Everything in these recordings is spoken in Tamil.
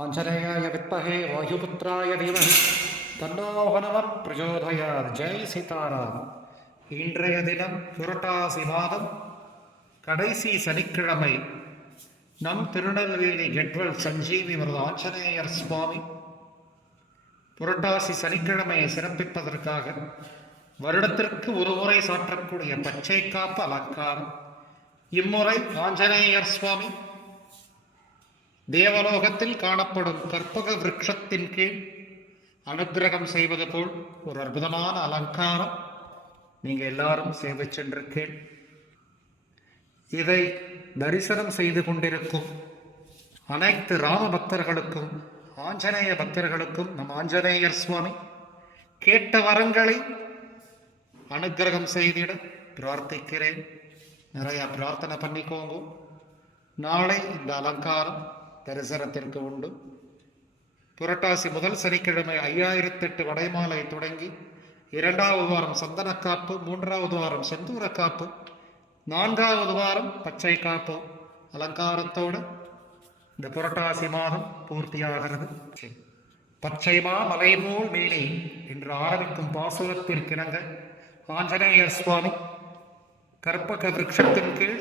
ஆஞ்சநேயாய வித்மஹே வாயுபுத்ராய தீமஹி தன்னோ ஹனுமத் பிரச்சோதயாத். ஜெய் சீதாராம். இன்றைய தினம் புரட்டாசி மாதம் கடைசி சனிக்கிழமை. நம் திருநெல்வேலி கெட்வல் சஞ்சீவி மருது ஆஞ்சநேயர் சுவாமி புரட்டாசி சனிக்கிழமையை சிறப்பிப்பதற்காக வருடத்திற்கு ஒரு முறை சாற்றக்கூடிய பச்சை காப்பு அலங்காரம். இம்முறை ஆஞ்சநேயர் சுவாமி தேவலோகத்தில் காணப்படும் கற்பக விருட்சத்தின் கீழ் அனுக்கிரகம் செய்வது போல் ஒரு அற்புதமான அலங்காரம். நீங்க எல்லாரும் சேவை சென்றிருக்கேன். இதை தரிசனம் செய்து கொண்டிருக்கும் அனைத்து ராம பக்தர்களுக்கும் ஆஞ்சநேய பக்தர்களுக்கும் நம் ஆஞ்சநேயர் சுவாமி கேட்ட வரங்களை அனுக்கிரகம் செய்திட பிரார்த்திக்கிறேன். நிறைய பிரார்த்தனை பண்ணிக்கோங்க. நாளை இந்த அலங்காரம் தரிசனத்திற்கு உண்டு. புரட்டாசி முதல் சனிக்கிழமை 5008 வடைமாலை தொடங்கி 2வது வாரம் சந்தன காப்பு, 3வது வாரம் செந்தூர காப்பு, 4வது வாரம் பச்சை காப்பு அலங்காரத்தோடு இந்த புரட்டாசி மாதம் பூர்த்தியாகிறது. பச்சைமா மலைமூல் மேனி என்று ஆரம்பிக்கும் பாசுரத்திற்கிணங்க ஆஞ்சநேயர் சுவாமி கற்பக விருட்சத்தின் கீழ்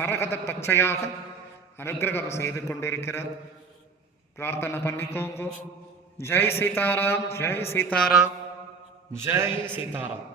மரகத பச்சையாக அனுக்கிரகம் செய்து கொண்டிருக்கிறார். பிரார்த்தனை பண்ணிக்கோங்க. ஜெய் சீதாராம், ஜெய் சீதாராம், ஜெய் சீதாராம்.